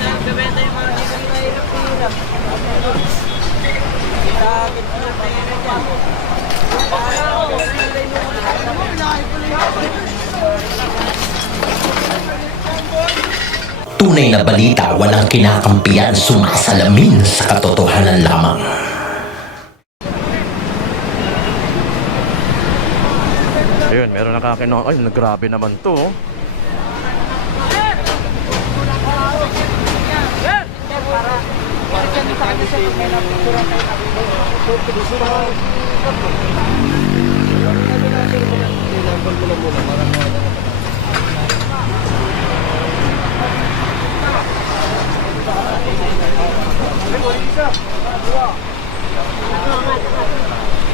sa bebenta yung mga hindi na hirap-hirap. Po yung pera dyan. Para ako, Tunay na balita walang kinakampiyan sumasalamin sa katotohanan lamang. Ayun, meron nakakino. Ay, grabe naman to. Oh.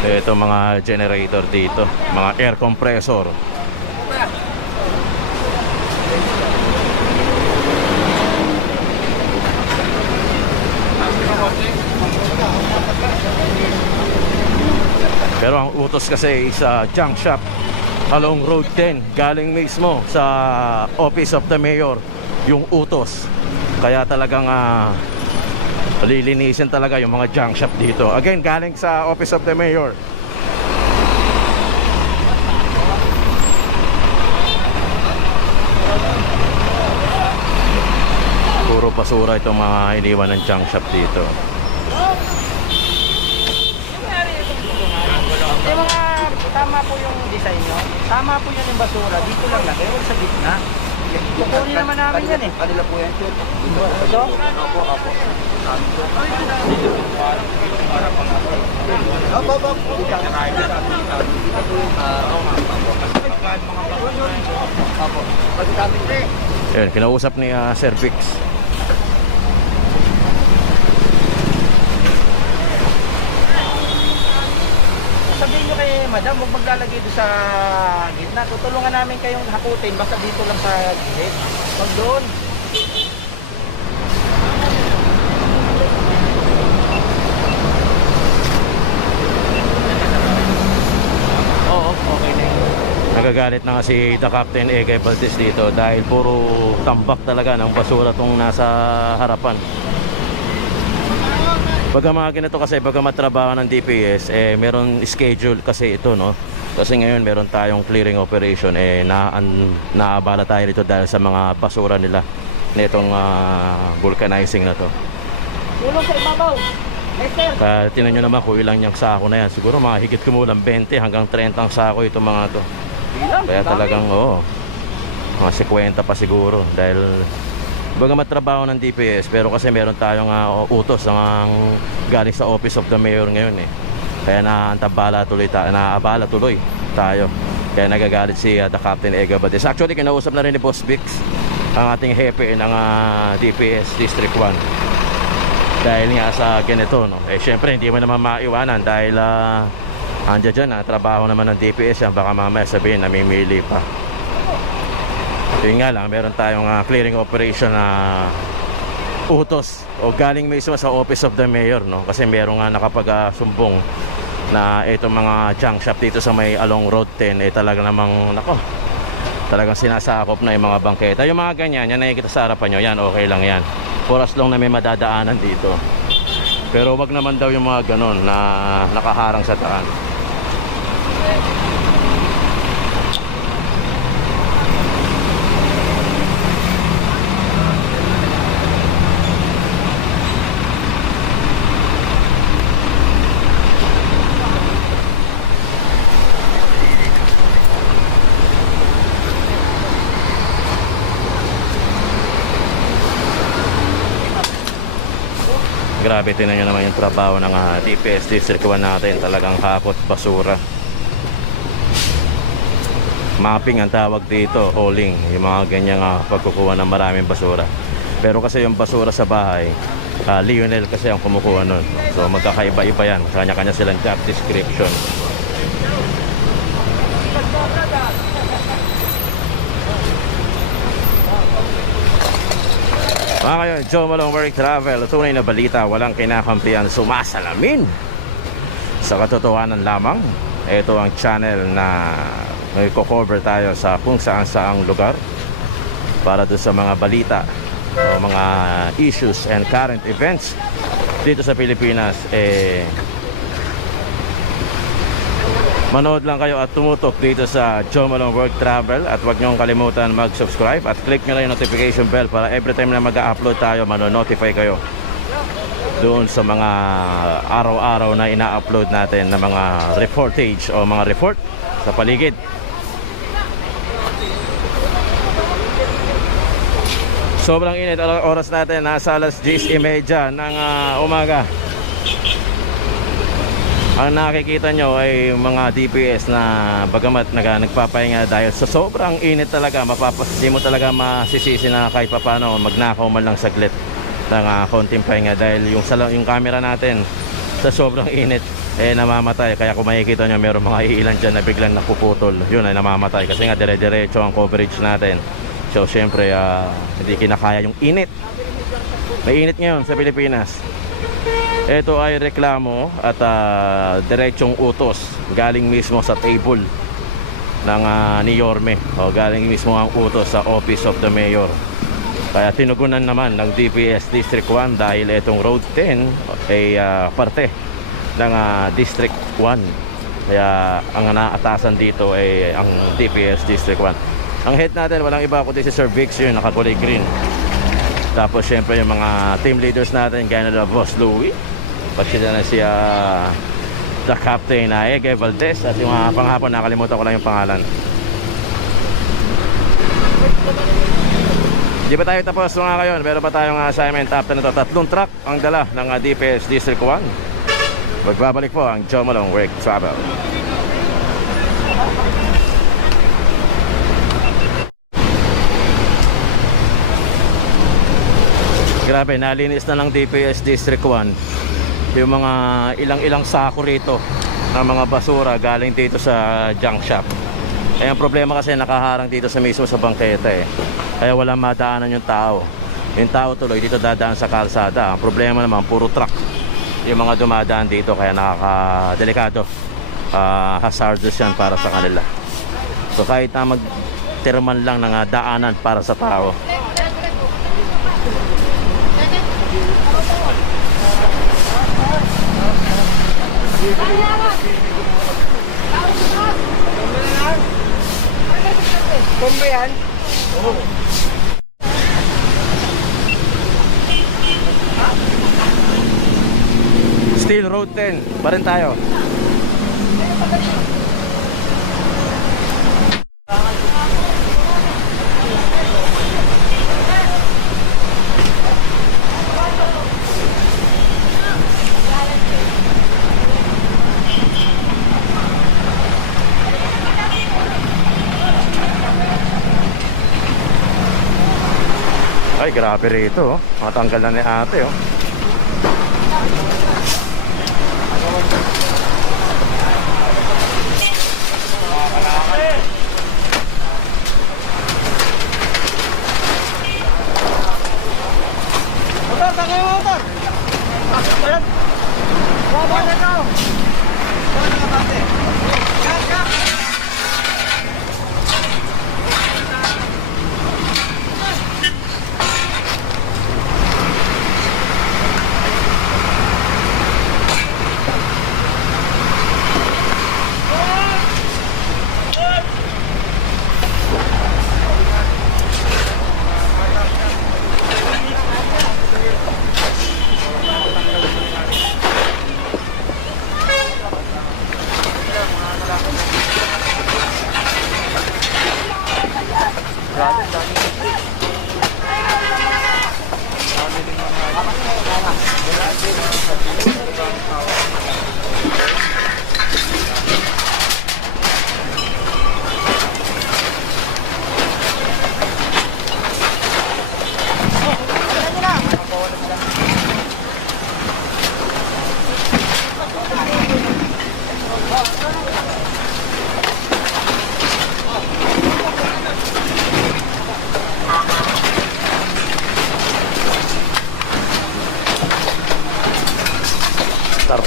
Ito mga generator dito, mga air compressor. Pero ang utos kasi sa junk shop along Road 10, galing mismo sa Office of the Mayor yung utos. Kaya talagang ah, lilinisin talaga yung mga junk shop dito. Again, galing sa Office of the Mayor. Puro basura itong mga iniwan ng junk shop dito. Yung mga tama po yung design nyo. Tama po yun yung basura. Dito lang lagay. Huwag sa gitna. Kukunin naman namin yan eh. Kanila po yan, sir. Ito? Opo, opo. Opo, opo. Opo. Eh. Ayun, kinausap ni ah, Sir Fix. Sabihin nyo kay madam, huwag maglalagay doon sa gitna. Tutulungan namin kayong hakutin, basta dito lang sa gilid. Huwag doon. Oo, okay na. Nagagalit na nga si The Captain Ege Valdez dito dahil puro tambak talaga ng basura tong nasa harapan. Pagka mga ganito kasi, pagka matrabaho ng DPS, eh, meron schedule kasi ito, no? Kasi ngayon meron tayong clearing operation, eh, na, an, naabala tayo dito dahil sa mga basura nila nitong ah, vulcanizing na to. Tulong sa ibabaw. Mister. Kaya tinan nyo naman kung ilang yung sako na yan. Siguro mga higit kumulang 20 hanggang 30 ang sako itong mga to. Kaya talagang oo. Mga 50 pa siguro dahil baga matrabaho ng DPS pero kasi meron tayong ah, utos ng galing sa Office of the Mayor ngayon eh. Kaya naantabala tuloy tayo, naabala tuloy tayo. Kaya nagagalit si ah, the Captain Ega Bates. Actually kinausap na rin ni Boss Bix ang ating hepe ng ah, DPS District 1 dahil nga sa ganito no eh syempre hindi mo naman maiwanan dahil uh, andyan dyan ah, trabaho naman ng DPS yan baka mamaya sabihin namimili pa yun nga lang meron tayong ah, clearing operation na utos o galing mismo sa office of the mayor no? Kasi meron nga nakapag-sumbong na itong mga junk shop dito sa may along road 10 eh talaga namang nako talagang sinasakop na yung mga bangketa. Yung mga ganyan yan nakikita sa harapan nyo yan okay lang yan. Oras lang na may madadaanan dito. Pero wag naman daw yung mga ganon na nakaharang sa daan Grabe, tinan nyo naman yung trabaho ng uh, DPS District 1 natin. Talagang hakot basura. Mapping ang tawag dito, hauling. Yung mga ganyang uh, pagkukuha ng maraming basura. Pero kasi yung basura sa bahay, uh, Lionel kasi ang kumukuha nun. So magkakaiba-iba yan. Kanya-kanya silang job description. Mga kayo, Joe Malone Work Travel, tunay na balita, walang kinakampiyan sumasalamin. Sa katotohanan lamang, ito ang channel na may cover tayo sa kung saan saang lugar para doon sa mga balita o mga issues and current events dito sa Pilipinas eh Manood lang kayo at tumutok dito sa Jomalong Work Travel at huwag niyong kalimutan mag-subscribe at click nyo lang yung notification bell para every time na mag-upload tayo, manonotify kayo doon sa mga araw-araw na ina-upload natin na mga reportage o mga report sa paligid. Sobrang init ang oras natin, nasa alas 10.30 ng ah, umaga. Ang nakikita nyo ay mga DPS na bagamat nag, nagpapahinga dahil sa sobrang init talaga, mapapas, di mo talaga masisisi na kahit papano magnakaw man lang saglit ng uh, konting pahinga dahil yung, yung camera natin sa sobrang init eh namamatay. Kaya kung makikita nyo meron mga iilan dyan na biglang napuputol. Yun ay namamatay kasi nga dire-diretso ang coverage natin. So syempre ah, hindi kinakaya yung init. May init ngayon sa Pilipinas ito ay reklamo at ah, diretsong utos galing mismo sa table ng ah, ni Yorme. O galing mismo ang utos sa Office of the Mayor. Kaya tinugunan naman ng DPS District 1 dahil itong Road 10 ay ah, parte ng ah, District 1 kaya ang naatasan dito ay ang DPS District 1 ang head natin walang iba kundi si Sir Vix yun nakakulay green. Tapos syempre yung mga team leaders natin gaya na Boss Louie pati na si ah, the captain na Ege Valdez at yung mga panghapon nakalimutan ko lang yung pangalan Di ba tayo tapos mga ngayon? Meron pa tayong assignment after nito. Tatlong truck ang dala ng ah, DPS District 1. Magbabalik po ang Jomalong Work Travel. Grabe, nalinis na ng DPS District 1 yung mga ilang-ilang sako rito ng mga basura galing dito sa junk shop. Eh, ang problema kasi nakaharang dito sa mismo sa bangketa eh. Kaya walang madaanan yung tao. Yung tao tuloy dito dadaan sa kalsada. Ang problema naman, puro truck yung mga dumadaan dito kaya nakakadelikado. Ah, hazardous yan para sa kanila. So kahit na magtirman lang ng ah, daanan para sa tao. Bomba yan? Steel Road 10, pa rin tayo. Grabe rito. Oh. Matanggal na ni ate. Oh.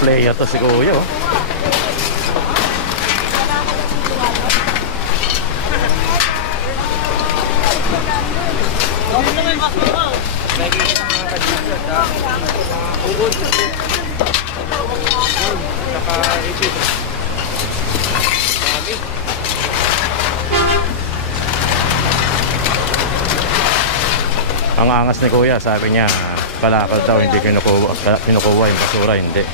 Player to si Kuya. oh. Ang angas ni Kuya, sabi niya, kalakal daw, hindi kinukuha, kinukuha yung basura, hindi.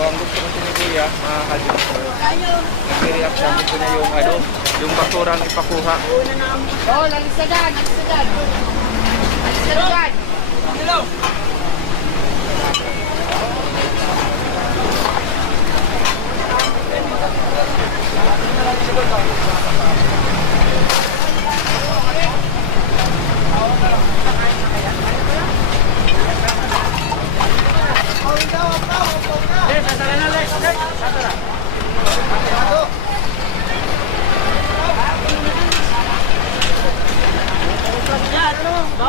Ang gusto kasi ni Kuya, mga kadisa, nag-react siya. Gusto yung ano, yung basurang ipakuha. Oh,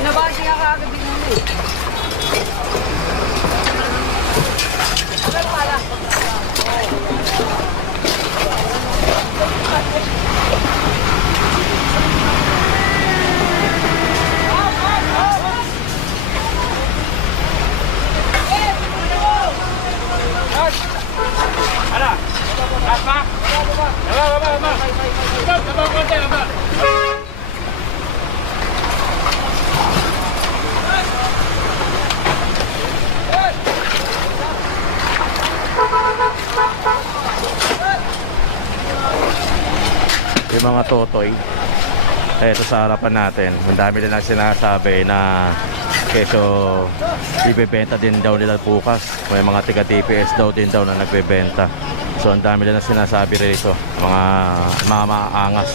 Inabati ka kaagad din mo eh. Yung mga totoy. Eto sa harapan natin. Ang dami nilang sinasabi na keso ibebenta din daw nila bukas. May mga tiga TPS daw din daw na nagbebenta. So ang dami nilang sinasabi rito. Mga mga maangas.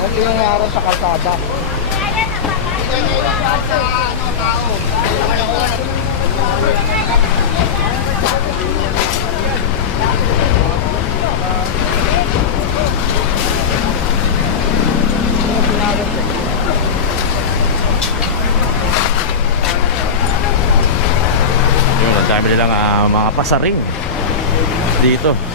Ito yung araw sa kalsada. Yun, ang dami nilang ah, mga pasaring dito.